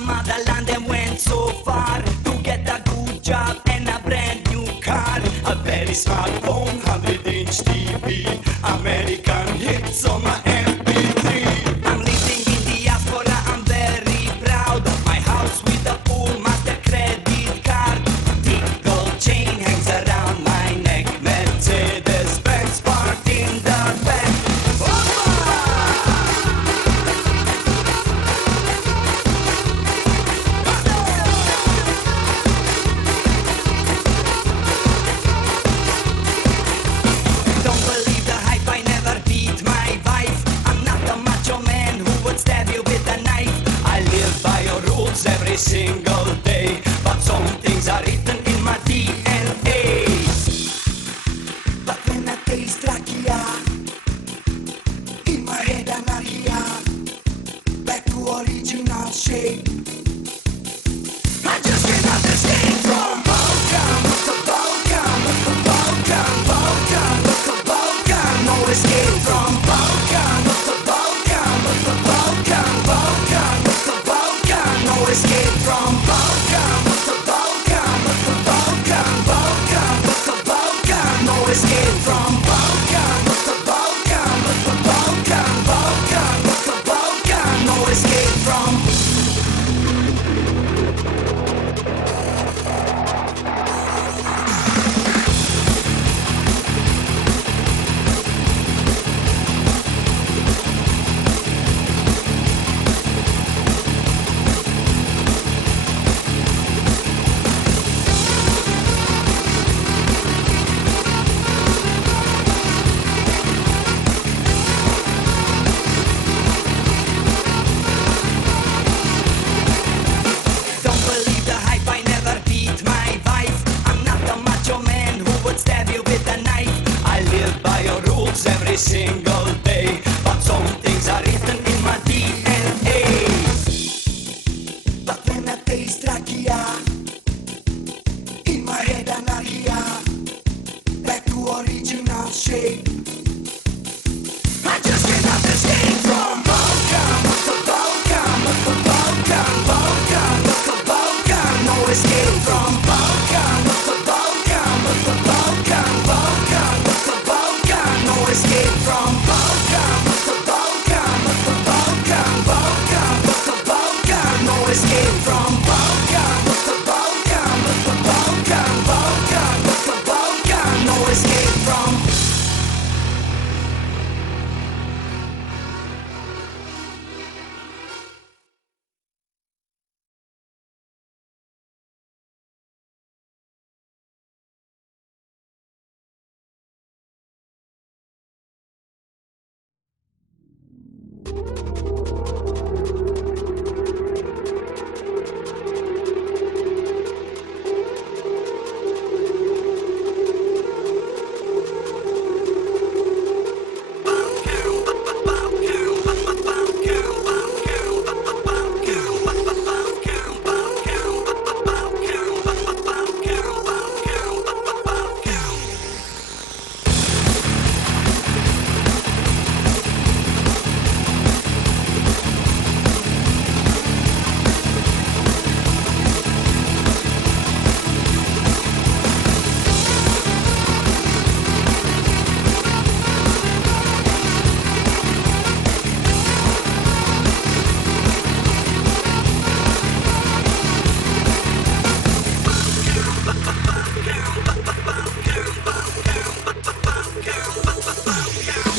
motherland and went so far to get a good job and a brand new car. A very smartphone, 100-inch TV, American hits on my MP3. I'm living in diaspora, I'm very proud of my house with a full master credit card. Thick gold chain hangs around my neck, Mercedes-Benz parked in the back. Don't believe the hype, I never beat my wife. I'm not a macho man who would stab you with a knife. I live by your rules every single day, but some things are written in my DNA. But when I taste rakia, in my head anarchia, back to original shape. I just cannot escape from Balkan, the Balkan, the Balkan, Balkan, the Balkan. No escape from Balkan, the Balkan, the Balkan, Balkan, the Balkan. No escape from Balkan, the Balkan, the Balkan, Balkan, the Balkan. No escape from Balkan, the Balkan, the Balkan, Balkan, the Balkan. No escape from. Don't believe the hype, I never beat my wife. I'm not a macho man who would stab you with a knife. I live by your rules every single day, but some things are written in my DNA. But when I taste rakia, in my head anarchia, back to original shape. I just cannot escape from Balkan, the Balkan, the Balkan, Balkan, the Balkan. No escape from Balkan, the Balkan, the Balkan, Balkan, the Balkan. No escape from Balkan, the Balkan, the Balkan, Balkan, the Balkan. No escape from Balkan, the Balkan, the Balkan, Balkan, the Balkan. No escape from.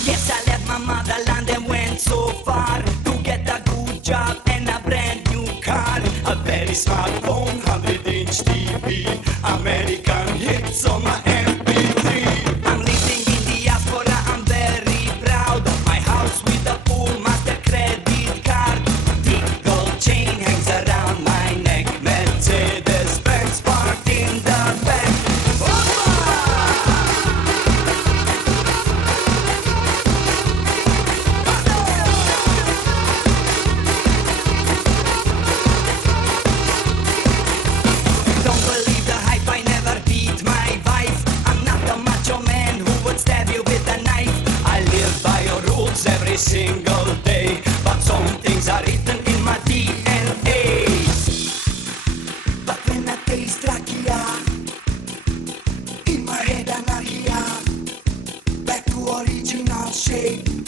Yes, I left my motherland and went so far to get a good job and a brand new car. A very smartphone, 100-inch TV, American hits on my MP3. I'm living in diaspora, I'm very proud of my house with a full master credit card. Thick gold chain hangs around my neck, Mercedes-Benz parked in the back. Don't believe the hype, I never beat my wife. I'm say